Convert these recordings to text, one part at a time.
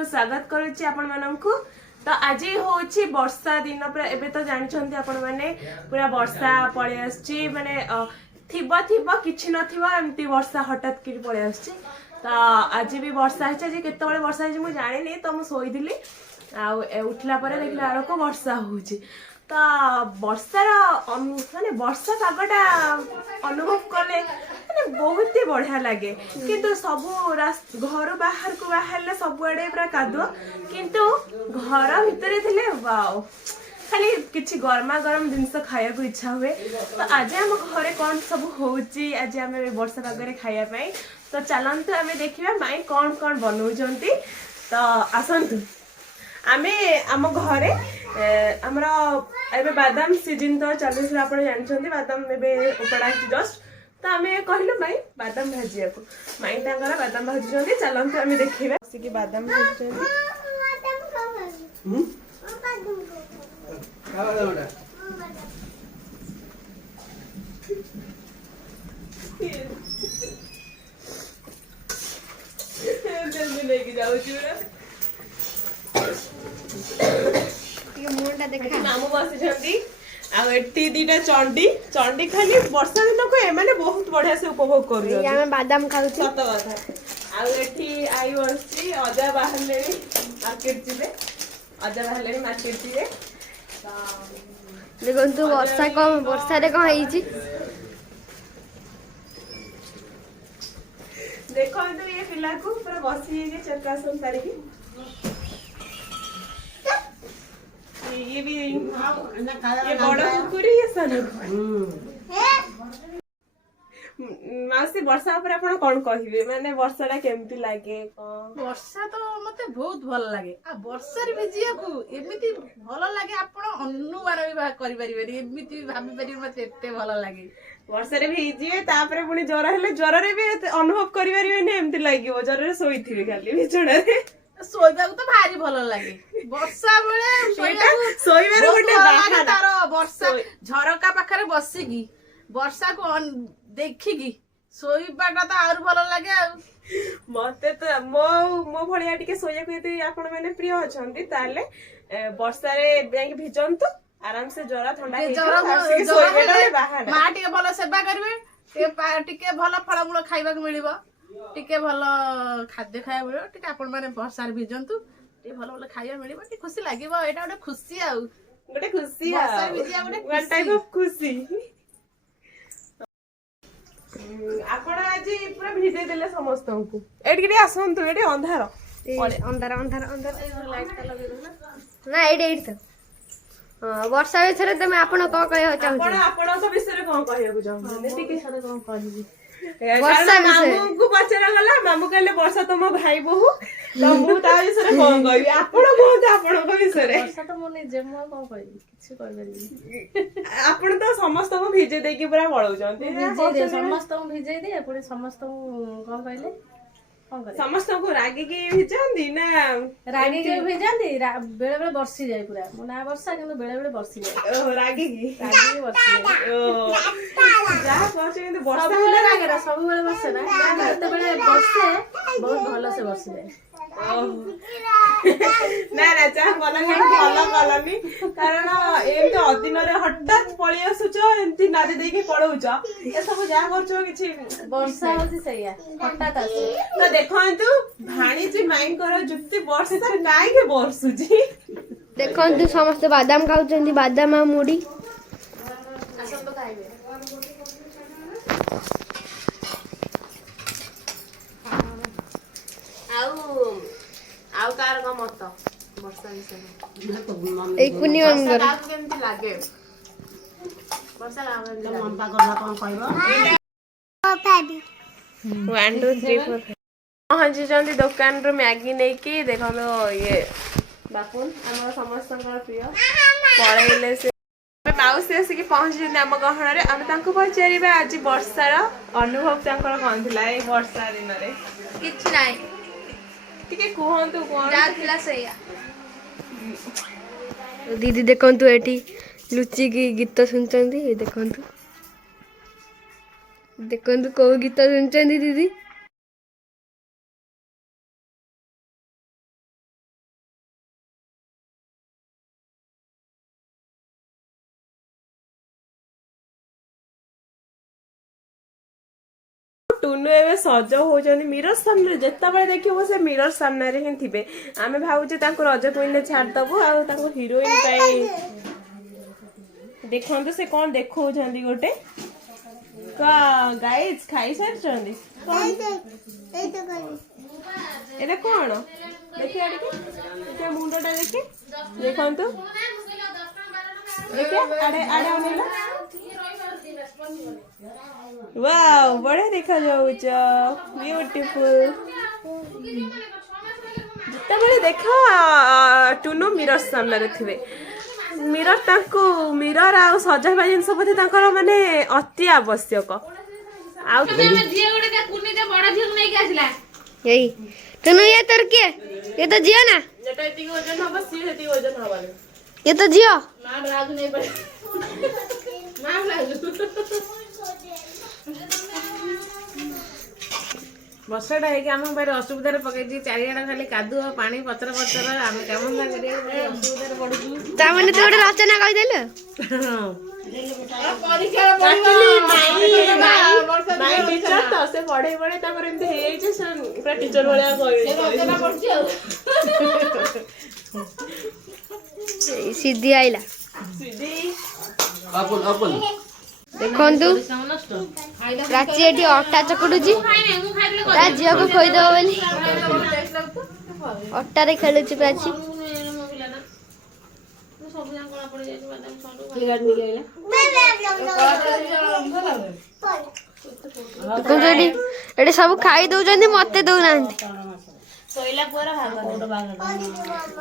को स्वागत करुच्ची आपण माननकु। तो आज होची वर्षा दिन पूरा एबे तो जानिछंती आपण माने पूरा वर्षा पळे आछी माने थिबा थिबा किछि नथिबा एमती वर्षा हठात कि पळे आछी। तो आज भी वर्षा है जे केते बळे वर्षा है मु जानि नै तो मु सोई दिली आ उठला परे देखला आरो वर्षा होची। तो वर्षार माने वर्षा पागटा अनुभव कले माने बहुत ही बढ़िया लगे किंतु सब घर बाहर को बाहर सब आड़े पूरा कादुआ किंतु घर भितर थिले वाओ खाली किछि गरमा गरम जिनस खाया को इच्छा हुए। तो आज हम घरे कौन सब होची आज आम वर्षा पागरे खाया पाई। तो चलतु आम देखा माई कौन कौन बनाऊँगी। तो आसतु आमे आम घरे आमर एबे बादाम सीजन तो चलुस आप जानते बादाम एबे उपड़ा जस्ट। तो आम कहलु माई बादाम भाजिया को माई तांकर बादाम भाजुंट चलतु आम देखा बसिक बादाम भाजुंट। मामू बसी दीटा चंडी चंडी खाली वर्षा दिन को एमाने बहुत बढ़िया से उपभोग कर बादाम खाऊ सत कथा आठी आई बस अजा बाहर मार्केट जी अजा बाहर मार्केट जी देखो वर्षा कम वर्षा रे कम है देखो ये पिला को पूरा बसी चरकासन तारी ये भी ये बड़ा कुकुरी है सन मासी वर्षा पर आपण कोन कहिबे माने वर्षा ला केमती लागे कोन वर्षा तो मते बहुत भल लागे आ वर्षा रे भिजिया को एमिति भल लागे आपण अनुमान भी करि परिबे एमिति भाबी परिबे मते एते भल लागे वर्षा रे भिजिए तापरे पुनी ज्वर हेले ज्वर रे भी अनुभव करि परिबे ने एमती लागिवो ज्वर रे सोइथिबे खाली बिछोड़ा रे सोइबा तो भारी भल लागे वर्षा बेले सोइबा रे गोटे बाहाना तार वर्षा झरका पाखरे बसिगी वर्षा को देखिगी सोइबाटा तो आउर भल लागे आ मते तो मो भलिया टिके सोया को यदि आपण माने प्रिय अछंती ताले वर्षा रे बैंक भिजंतु आराम से जरा ठंडा हे सोइबेटा बाहाना मा टिके भल सेवा करबे टिके भल फळमूल खाइबा को मिलिबो टिके भल खाद्य खाया मिलिबो टिके आपण माने वर्षा रे भिजंतु टिके भल भल खाइबा मिलिबो टिके खुशी लागिबो एटा गोटे खुशी आ गोटे खुशी आ वर्षा रे भिजिया गोटे वन टाइप ऑफ खुशी। आपण आज पूरा भिजे देले समस्त को एडी के आसंतु एडी अंधार अंधार अंधार अंधार लाइट का लगे ना एडी तो वर्षा विषय तुम आपण को कह चाहू आपण को विषय कोन कहया को चाहू टिके सारे कोन कहली वर्षा मामू को पचरा गला मामू कहले वर्षा तो मो भाई बहु तो मु ता विषय कोन कहबी आपण कोन आपण को विषय वर्षा तो मने जेमो कोन कहबी किछ कह परिबी आपण तो समस्त को भिजे दे के पूरा बळौ जंती भिजे दे समस्त को भिजे दे पुणी समस्त को कोन कहले कोन करे समस्त को रागी की भिजंदी ना रागी के भिजंदी बेले बेले बरसी जाय पूरा मुना वर्षा किंतु बेले बेले बरसी जाय ओ रागी की बरसी जाय ओ जा कहछ किंतु वर्षा सब बेले रागे सब बेले बरसे ना जते बेले बरसे बहुत भलो से बरसी जाय ना ना चाह भल कलनी कारण एमती अदिन हठात पळी आसुच एमती नादी देकी पळौच ए सब जा करछ किछि वर्षा होसी सैया हठात आसे तो देखंतु भाणीजी माइन कर जुक्ति वर्षा काहे के बरसुजी देखो समस्त बादाम खाऊ बादाम आ मुड़ी आसन तो खाइबे आउ कार का मत वर्षा विषय एक कुनी मंगर काक केमती लागे वर्षा लागे मंपा करला कोन कहबो 1 2 3 4 पहुंची जंदी दुकान रो मैगी नै की देखो ये बापुन हमर समस्त प्रिय पळेले से माउसी आसिक पहुंची आम गहन रे आम तांको पचारिबा आज वर्षार अनुभव तांकर कोन थिला ए वर्षा दिन रे किछ नाही टिके कहंतु कोन जा थिला सैया दीदी देखंतु एठी लुची की गीत सुनचंदी देखंतु देखंतु को गीत सुनचंदी दीदी। टुनु एवं सज होचंदी मिरर सामने जेतेबेले देखिबो से मिरर सामने रे ही थिबे आमे भाबुचे ताको रज क्वीन ने छाड़ दबो आ ताको हीरोइन पाई देखंतु से कोन देखौछंदी गोटे का गाइस खाई सारछंदी एटा कोन देखि आडे मुंडटा देखि देखंतु देखिए आड़े आड़े अनेला वाओ बड़े देखा जाउछ ब्यूटीफुल जितेबेले देखा टुनु मिरर सामने रे थिबे मिरर ताको मिरर आ सजावा जिनस प्रति ताकर माने अति आवश्यक आ यही टुनु ये तर के ये तो जियो ना जेटा इति वजन हबो सी हेति वजन हबो ये तो जियो मां राजू नहीं पड़े मां राजू ବର୍ଷାଟା ହେଇକି ଆମ ଭାରି ଅସୁବିଧାରେ ପକେଇଛି ଚାରିଆଡେ ଖାଲି କାଦୁଅ ପାଣି ପତ୍ର ଆମେ କାମ ଅସୁବିଧାରେ ପଡୁଛୁ ତାମାନେ ତୁ ଗୋଟେ ରଚନା କହିଦେଲୁ टीचर तो से पढ़े पढ़े तापर एमती हे जे पूरा टीचर भलिया ରଚନା ପଡୁଛି ଆଉ सीधी आइला सीधी देखंतु प्राची एटी अट्टा चकुडुची ता झियो को खोइदो बोली अट्टा रे खेलुची प्राची एटी सब खाई दउचंदी मते दउ नांती सोइला पूरा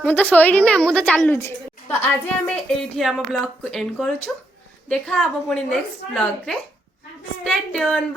मु तो सोइनी ना मु तो चालुची तो आज आम ये आम ब्लॉग को एंड करुछु देखा अब पुणी नेक्स्ट ब्लॉग रे स्टे ट्यून।